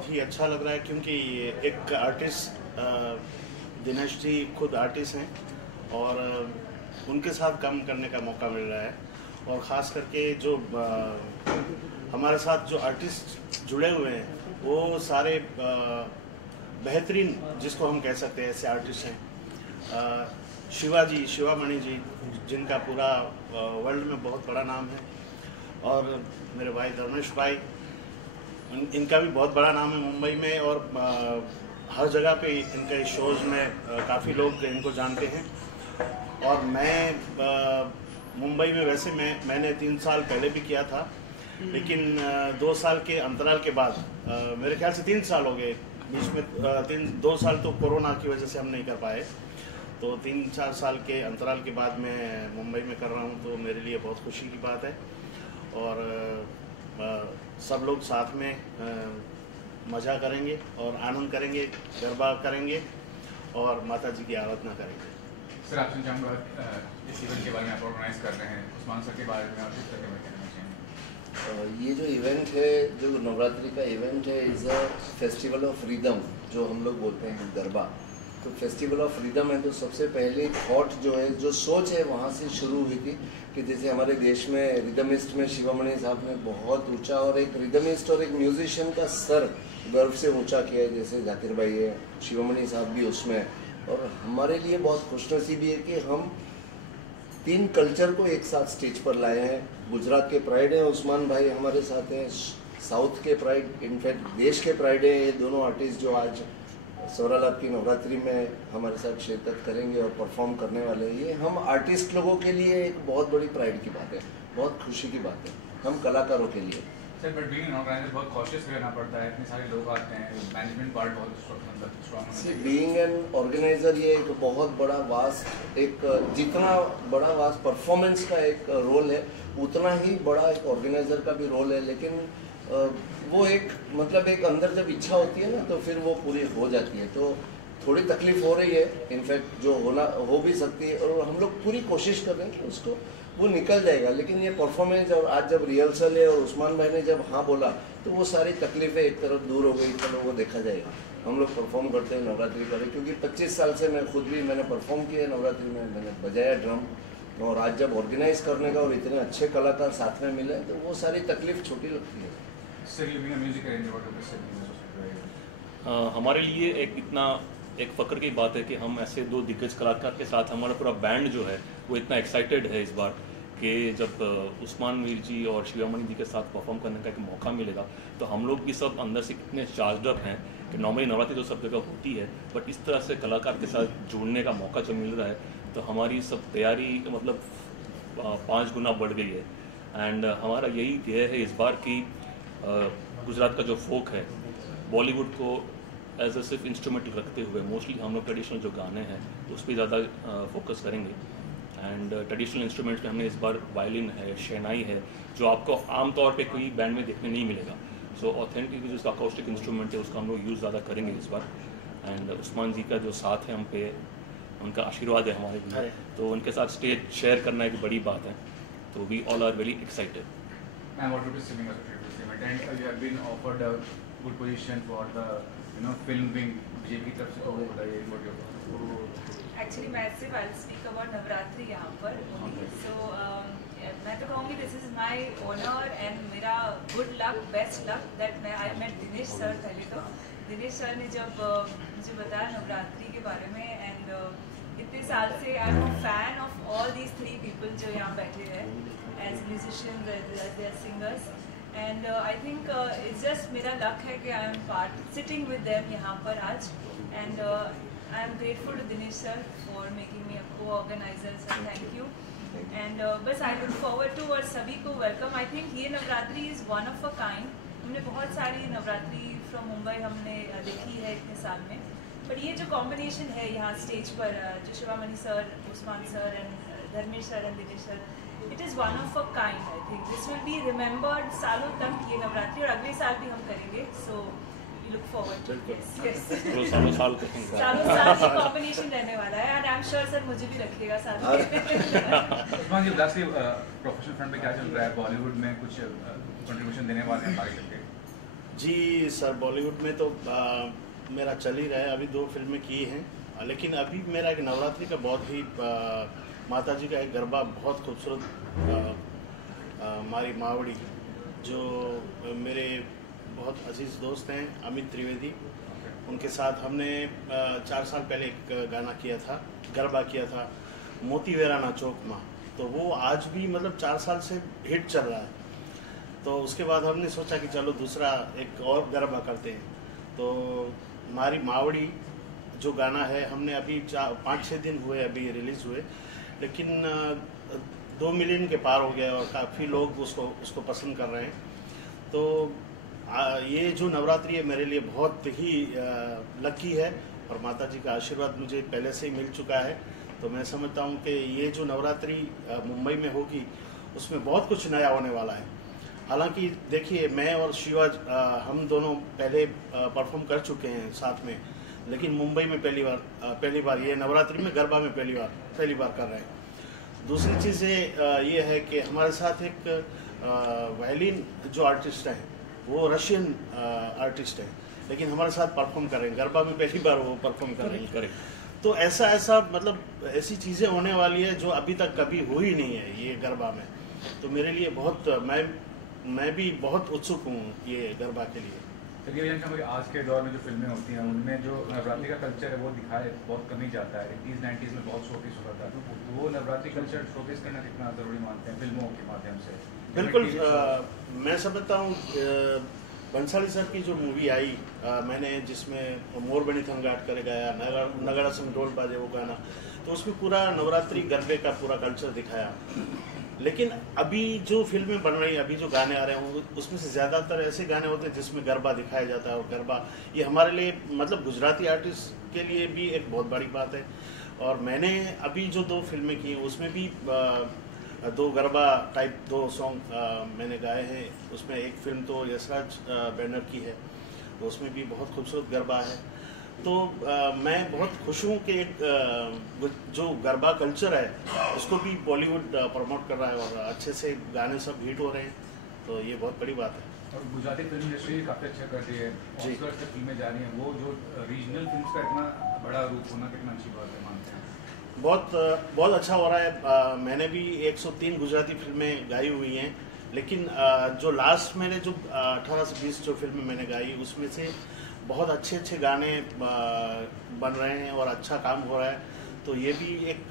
बहुत ही अच्छा लग रहा है क्योंकि एक आर्टिस्ट दिनेश जी खुद आर्टिस्ट हैं और उनके साथ काम करने का मौका मिल रहा है। और ख़ास करके जो हमारे साथ जो आर्टिस्ट जुड़े हुए हैं वो सारे बेहतरीन, जिसको हम कह सकते हैं ऐसे आर्टिस्ट हैं। शिवामणि जी जिनका पूरा वर्ल्ड में बहुत बड़ा नाम है, और मेरे भाई धर्मेश भाई, इनका भी बहुत बड़ा नाम है मुंबई में, और हर जगह पे इनके शोज़ में काफ़ी लोग इनको जानते हैं। और मैं मुंबई में वैसे मैंने 3 साल पहले भी किया था, लेकिन 2 साल के अंतराल के बाद, मेरे ख्याल से 3 साल हो गए बीच में, 2 साल तो कोरोना की वजह से हम नहीं कर पाए, तो 3-4 साल के अंतराल के बाद मैं मुंबई में कर रहा हूँ, तो मेरे लिए बहुत खुशी की बात है। और सब लोग साथ में मज़ा करेंगे और आनंद करेंगे, गरबा करेंगे और माता जी की आराधना करेंगे। सर, आपसे चाहूँगा इस इवेंट के बारे में आप ऑर्गेनाइज कर रहे हैं, उस्मान सर के बारे में आप किस तरह में कहना चाहेंगे? ये जो इवेंट है, जो नवरात्रि का इवेंट है, is a festival of rhythm, जो हम लोग बोलते हैं गरबा। तो फेस्टिवल ऑफ रिदम है, तो सबसे पहले थॉट जो है, जो सोच है, वहाँ से शुरू हुई थी कि जैसे हमारे देश में रिदमिस्ट में शिवामणि साहब ने बहुत ऊंचा, और एक रिदमिस्ट और एक म्यूजिशियन का सर गर्व से ऊंचा किया है, जैसे जाकिर भाई है, शिवामणि साहब भी उसमें। और हमारे लिए बहुत खुशनसीबी है कि हम 3 कल्चर को एक साथ स्टेज पर लाए हैं। गुजरात के प्राइड हैं उस्मान भाई हमारे साथ हैं, साउथ के प्राइड, इनफैक्ट देश के प्राइड हैं ये दोनों आर्टिस्ट, जो आज सौरालाभ की नवरात्रि में हमारे साथ शिरकत करेंगे और परफॉर्म करने वाले हैं। ये हम आर्टिस्ट लोगों के लिए एक बहुत बड़ी प्राइड की बात है, बहुत खुशी की बात है, हम कलाकारों के लिए। Sir, but being an organiser बहुत कॉशियस रहना पड़ता है, इतने सारे लोग आते हैं, मैनेजमेंट पार्ट बहुत स्ट्रॉन्ग है। बीइंग एन ऑर्गेनाइजर ये एक बहुत बड़ा वास्ट, एक जितना बड़ा वास्ट परफॉर्मेंस का एक रोल है, उतना ही बड़ा एक ऑर्गेनाइजर का भी रोल है। लेकिन वो एक मतलब एक अंदर जब इच्छा होती है ना, तो फिर वो पूरी हो जाती है। तो थोड़ी तकलीफ हो रही है, इनफैक्ट जो हो भी सकती है, और हम लोग पूरी कोशिश कर रहे हैं कि उसको वो निकल जाएगा। लेकिन ये परफॉर्मेंस, और आज जब रिहर्सल है और उस्मान भाई ने जब हाँ बोला, तो वो सारी तकलीफें एक तरफ दूर हो गई। चलो वो देखा जाएगा, हम लोग परफॉर्म करते हैं, नवरात्रि करें, क्योंकि 25 साल से मैं खुद भी मैंने परफॉर्म किया नवरात्रि में, मैंने बजाया ड्रम। और आज जब ऑर्गेनाइज करने का और इतने अच्छे कलाकार साथ में मिले, तो वो सारी तकलीफ छोटी लगती है। हमारे लिए एक फ़क्र की बात है कि हम ऐसे 2 दिग्गज कलाकार के साथ, हमारा पूरा बैंड जो है वो इतना एक्साइटेड है इस बार कि जब उस्मान वीर जी और शिवामणि जी के साथ परफॉर्म करने का एक मौका मिलेगा, तो हम लोग भी सब अंदर से इतने चार्ज अप हैं कि नॉर्मली नवरात्रि तो सब जगह होती है, बट इस तरह से कलाकार के साथ जुड़ने का मौका जो मिल रहा है, तो हमारी सब तैयारी मतलब 5 गुना बढ़ गई है। एंड हमारा यही ध्येय है इस बार की गुजरात का जो फोक है, बॉलीवुड को एज अ सिर्फ इंस्ट्रूमेंट रखते हुए मोस्टली हम लोग ट्रेडिशनल जो गाने हैं उस पर ज़्यादा फोकस करेंगे। एंड ट्रेडिशनल इंस्ट्रूमेंट्स में हमने इस बार वायलिन है, शहनाई है, जो आपको आमतौर पे कोई बैंड में देखने नहीं मिलेगा। सो ऑथेंटिक जो इसका अकॉस्टिक इंस्ट्रूमेंट है उसका हम लोग यूज़ ज़्यादा करेंगे इस बार। एंड उस्मान जी का जो साथ है हम पे, उनका आशीर्वाद है हमारे लिए, तो उनके साथ स्टेज शेयर करना एक बड़ी बात है। तो we all are very excited. And you have been offered a good position for the film wing BJP की तरफ से, तो बताइए what your Actually मैं सिर्फ I'll speak about नवरात्रि यहाँ पर। So मैं तो कहूँगी this is my honor and मेरा good luck, best luck that I met Dinesh sir. पहले तो दिनेश सर ने जब मुझे बताया नवरात्रि के बारे में, and इतने साल से I am a fan of all these 3 people जो यहाँ बैठे हैं as musicians, as their singers. And I think it's just मेरा luck है कि I am sitting with them यहाँ पर आज, and I am grateful to Dinesh sir for making me a co-organizer, so thank you. And बस I look forward to और सभी को welcome. I think ये Navratri is one of a kind. हमने बहुत सारी नवरात्रि from मुंबई हमने देखी है इतने साल में, but ये जो combination है यहाँ स्टेज पर, जो Sivamani sir, Usman sir and Dharmesh sir and Dinesh sir, it is one of a kind. I think this will be remembered सालों तक ये नवरात्रि, और अगले साल भी हम करेंगे, so we look forward to this. Yes. सालों साल की कॉम्बिनेशन रहने वाला है, and I'm sure सर मुझे भी रखिएगा साथ में। उस्मान जी, लास्टली प्रोफेशनल फ्रंट पे क्या चल रहा है? बॉलीवुड में कुछ कंट्रीब्यूशन देने वाले हैं आगे चल के? जी सर, बॉलीवुड में तो मेरा चल ही रहा है, अभी 2 फिल्में की हैं, लेकिन अभी मेरा एक नवरात्रि का बहुत ही माता जी का एक गरबा बहुत खूबसूरत हमारी मावड़ी, जो मेरे बहुत अजीज दोस्त हैं अमित त्रिवेदी, उनके साथ हमने 4 साल पहले एक गाना किया था, गरबा किया था, मोती वेराना चौक माँ। तो वो आज भी मतलब 4 साल से हिट चल रहा है। तो उसके बाद हमने सोचा कि चलो दूसरा एक और गरबा करते हैं। तो हमारी मावड़ी जो गाना है, हमने अभी 5-6 दिन हुए अभी रिलीज़ हुए, लेकिन 2 मिलियन के पार हो गया और काफ़ी लोग उसको पसंद कर रहे हैं। तो ये जो नवरात्रि है मेरे लिए बहुत ही लकी है और माता जी का आशीर्वाद मुझे पहले से ही मिल चुका है। तो मैं समझता हूँ कि ये जो नवरात्रि मुंबई में होगी उसमें बहुत कुछ नया होने वाला है। हालांकि देखिए, मैं और शिवा हम दोनों पहले परफॉर्म कर चुके हैं साथ में, लेकिन मुंबई में पहली बार ये नवरात्रि में गरबा में पहली बार कर रहे हैं। दूसरी चीज़ ये है कि हमारे साथ एक वायलिन जो आर्टिस्ट हैं वो रशियन आर्टिस्ट हैं, लेकिन हमारे साथ परफॉर्म कर रहे हैं, गरबा में पहली बार वो परफॉर्म कर रहे हैं। तो ऐसा मतलब ऐसी चीज़ें होने वाली है जो अभी तक कभी हुई नहीं है ये गरबा में। तो मेरे लिए बहुत मैं भी बहुत उत्सुक हूँ ये गरबा के लिए। तो आज के दौर में जो फिल्में होती हैं उनमें जो नवरात्रि का कल्चर है वो दिखाए बहुत कम ही जाता है। 80s-90s में बहुत शोकेस होता था, तो वो नवरात्रि कल्चर शोकेस करना कितना ज़रूरी मानते हैं फिल्मों के माध्यम से? बिल्कुल, मैं समझता हूँ बंसाली सर की जो मूवी आई मैंने, जिसमें मोर बनी थंगाट करे गाया, नगाड़ा संग ढोल बाजे वो गाना, तो उसमें पूरा नवरात्रि गरबे का पूरा कल्चर दिखाया। लेकिन अभी जो फिल्में बन रही हैं, अभी जो गाने आ रहे हैं, उसमें से ज़्यादातर ऐसे गाने होते हैं जिसमें गरबा दिखाया जाता है। और गरबा ये हमारे लिए मतलब गुजराती आर्टिस्ट के लिए भी एक बहुत बड़ी बात है। और मैंने अभी जो 2 फिल्में की हैं उसमें भी 2 गरबा टाइप 2 सॉन्ग मैंने गाए हैं। उसमें एक फिल्म तो यशराज बैनर की है, तो उसमें भी बहुत खूबसूरत गरबा है। तो मैं बहुत खुश हूँ कि एक जो गरबा कल्चर है उसको भी बॉलीवुड प्रमोट कर रहा है और अच्छे से गाने सब हिट हो रहे हैं, तो ये बहुत बड़ी बात है। और गुजराती फिल्म इंडस्ट्री काफ़ी अच्छा कर रही है, ऑस्कर से फिल्में जा रही हैं, वो जो रीजनल फिल्म्स का इतना बड़ा रूप होना कितना अच्छी बात है मानते हैं? बहुत अच्छा हो रहा है। मैंने भी 103 गुजराती फिल्में गाई हुई हैं, लेकिन जो लास्ट मैंने जो 18 से 20 जो फिल्में मैंने गाई उसमें से बहुत अच्छे गाने बन रहे हैं और अच्छा काम हो रहा है। तो ये भी एक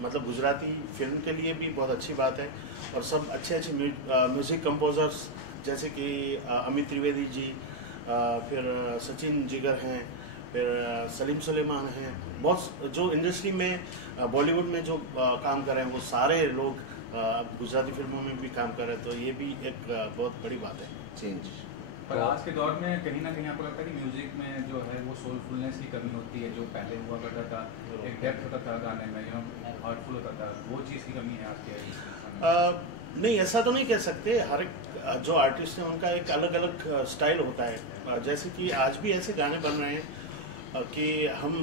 मतलब गुजराती फिल्म के लिए भी बहुत अच्छी बात है। और सब अच्छे म्यूज़िक कंपोजर्स जैसे कि अमित त्रिवेदी जी, फिर सचिन जिगर हैं, फिर सलीम सुलेमान हैं, बहुत जो इंडस्ट्री में बॉलीवुड में जो काम कर रहे हैं वो सारे लोग गुजराती फिल्मों में भी काम कर रहे हैं। तो ये भी एक बहुत बड़ी बात है, चेंज। पर आज के दौर में कहीं ना कहीं आपको लगता है कि म्यूजिक में जो है वो सोलफुलनेस की कमी होती है, जो पहले हुआ करता था, एक डेप्थ होता था गाने में, हार्टफुल होता था, वो चीज़ की कमी है आज के? नहीं, ऐसा तो नहीं कह सकते। हर एक जो आर्टिस्ट है उनका एक अलग अलग स्टाइल होता है। जैसे कि आज भी ऐसे गाने बन रहे हैं कि हम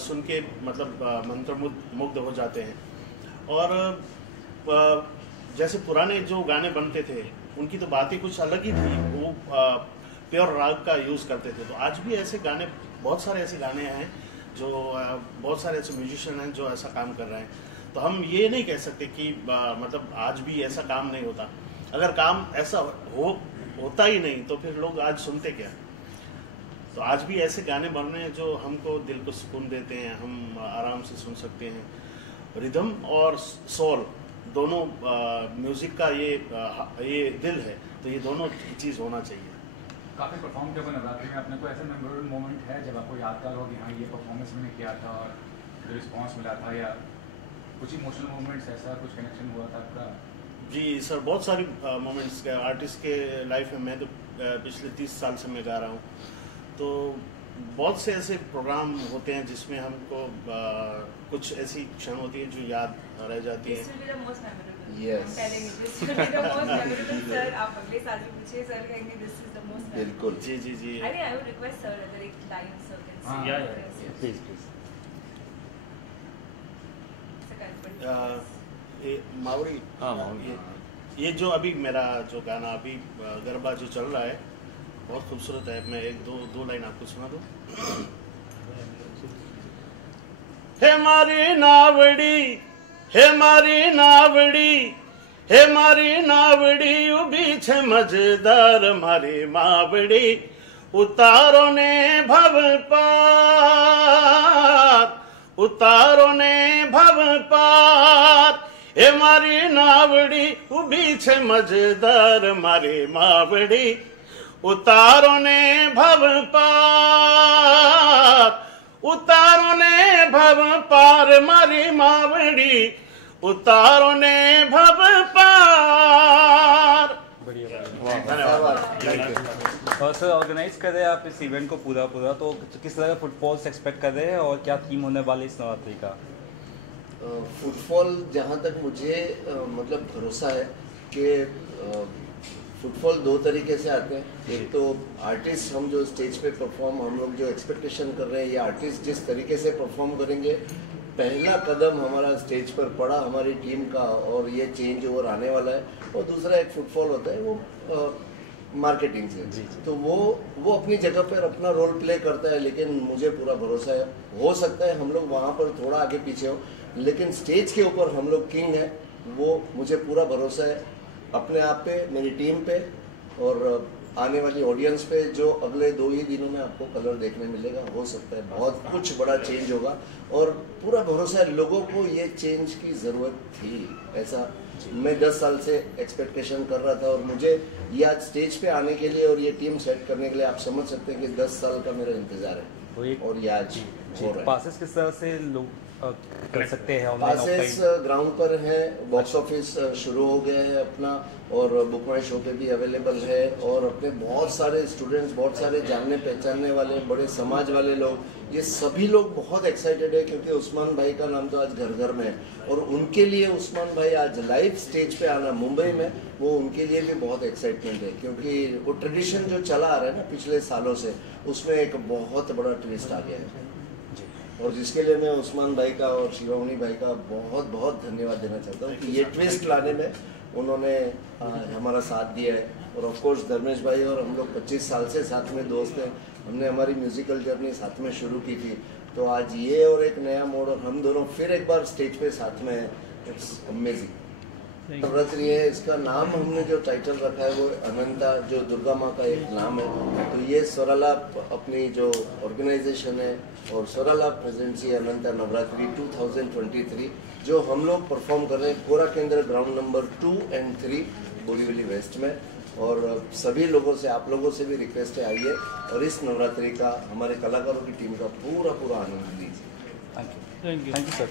सुन के मतलब मंत्रमुग्ध हो जाते हैं। और जैसे पुराने जो गाने बनते थे उनकी तो बात ही कुछ अलग ही थी, वो प्योर राग का यूज़ करते थे। तो आज भी ऐसे गाने, बहुत सारे ऐसे गाने हैं जो बहुत सारे ऐसे म्यूजिशियन हैं जो ऐसा काम कर रहे हैं। तो हम ये नहीं कह सकते कि मतलब आज भी ऐसा काम नहीं होता। अगर काम ऐसा होता ही नहीं तो फिर लोग आज सुनते क्या। तो आज भी ऐसे गाने बन रहे हैं जो हमको दिल को सुकून देते हैं, हम आराम से सुन सकते हैं। रिदम और सोल दोनों म्यूजिक का ये दिल है, तो ये दोनों चीज़ होना चाहिए। काफ़ी परफॉर्म किया नवरात्रि में, अपने को ऐसा मेमोरेबल मोमेंट है जब आपको यादगार हो कि हाँ ये परफॉर्मेंस मैंने किया था और जो रिस्पॉन्स मिला था, या कुछ इमोशनल मोमेंट्स, ऐसा कुछ कनेक्शन हुआ था आपका? जी सर, बहुत सारी मोमेंट्स आर्टिस्ट के लाइफ में। मैं तो पिछले 30 साल से मैं गा रहा हूँ, तो बहुत से ऐसे प्रोग्राम होते हैं जिसमें हमको कुछ ऐसी क्षण होती है जो याद रह जाती है। Yes. सर आप अगले साल भी पूछिए, सर कहेंगे दिस इज द मोस्ट। बिल्कुल, जी जी जी। आई वुड रिक्वेस्ट सर अगर एक लाइन sir can say please please. मावड़ी, हाँ मावड़ी, ये जो अभी मेरा जो गाना अभी गरबा जो चल रहा है, बहुत खूबसूरत है। मैं एक दो लाइन आपको सुना दूं। हे मारी नावड़ी, हे मारी नावड़ी, हे मारी नावड़ी उभी छे मजेदार मारी मावड़ी, उतारो ने भव पार, उतारो ने भव पार। हे मारी नावड़ी उभी छे मजेदार मारी मावड़ी, उतारो ने भव पार, उतारो ने भव पार मारी मावड़ी, उतारो ने भव पार। और सर ऑर्गेनाइज कर रहे हैं आप इस इवेंट को पूरा तो किस तरह का फुटफॉल्स एक्सपेक्ट कर रहे हैं और क्या थीम होने वाली इस नवरात्रि का? फुटफॉल जहाँ तक मुझे मतलब भरोसा है कि फुटफॉल दो तरीके से आते हैं। एक तो आर्टिस्ट हम जो स्टेज पे परफॉर्म हम लोग जो एक्सपेक्टेशन कर रहे हैं, ये आर्टिस्ट जिस तरीके से परफॉर्म करेंगे, पहला कदम हमारा स्टेज पर पड़ा हमारी टीम का और ये चेंज ओवर आने वाला है। और दूसरा एक फुटफॉल होता है वो मार्केटिंग से, तो वो अपनी जगह पर अपना रोल प्ले करता है, लेकिन मुझे पूरा भरोसा है हो सकता है हम लोग वहाँ पर थोड़ा आगे पीछे हो, लेकिन स्टेज के ऊपर हम लोग किंग हैं। वो मुझे पूरा भरोसा है अपने आप पे, मेरी टीम पे और आने वाली ऑडियंस पे, जो अगले 2 ही दिनों में आपको कलर देखने मिलेगा। हो सकता है बहुत कुछ बड़ा चेंज होगा और पूरा भरोसा है लोगों को ये चेंज की ज़रूरत थी। ऐसा मैं 10 साल से एक्सपेक्टेशन कर रहा था और मुझे ये आज स्टेज पे आने के लिए और ये टीम सेट करने के लिए आप समझ सकते हैं कि 10 साल का मेरा इंतज़ार है और ये आज हो रहा है। पासेस किस तरह से लोग कर सकते हैं? पासेस ग्राउंड पर है, बॉक्स ऑफिस शुरू हो गया है अपना और बुक माई शो पे भी अवेलेबल है। और अपने बहुत सारे स्टूडेंट्स, बहुत सारे जानने पहचानने वाले बड़े समाज वाले लोग, ये सभी लोग बहुत एक्साइटेड है क्योंकि उस्मान भाई का नाम तो आज घर घर में है और उनके लिए उस्मान भाई आज लाइव स्टेज पे आना मुंबई में, वो उनके लिए भी बहुत एक्साइटमेंट है क्योंकि वो ट्रेडिशन जो चला आ रहा है ना पिछले सालों से, उसमें एक बहुत बड़ा ट्विस्ट आ गया है और जिसके लिए मैं उस्मान भाई का और शिवानी भाई का बहुत बहुत धन्यवाद देना चाहता हूँ कि ये ट्विस्ट लाने में उन्होंने हमारा साथ दिया है। और ऑफ कोर्स धर्मेश भाई और हम लोग 25 साल से साथ में दोस्त हैं, हमने हमारी म्यूजिकल जर्नी साथ में शुरू की थी, तो आज ये और एक नया मोड़ और हम दोनों फिर एक बार स्टेज पे साथ में हैं। It's amazing. नवरात्रि है, इसका नाम हमने जो टाइटल रखा है वो अनंता, जो दुर्गा माँ का एक नाम है। तो ये स्वरालाप अपनी जो ऑर्गेनाइजेशन है और स्वरालाप प्रेजेंसी अनंता नवरात्रि 2023 जो हम लोग परफॉर्म कर रहे हैं गोरा केंद्र ग्राउंड नंबर 2 और 3 बोरीवली वेस्ट में। और सभी लोगों से, आप लोगों से भी रिक्वेस्ट है, आइए और इस नवरात्रि का हमारे कलाकारों की टीम का पूरा आनंद लीजिए। Thank you sir.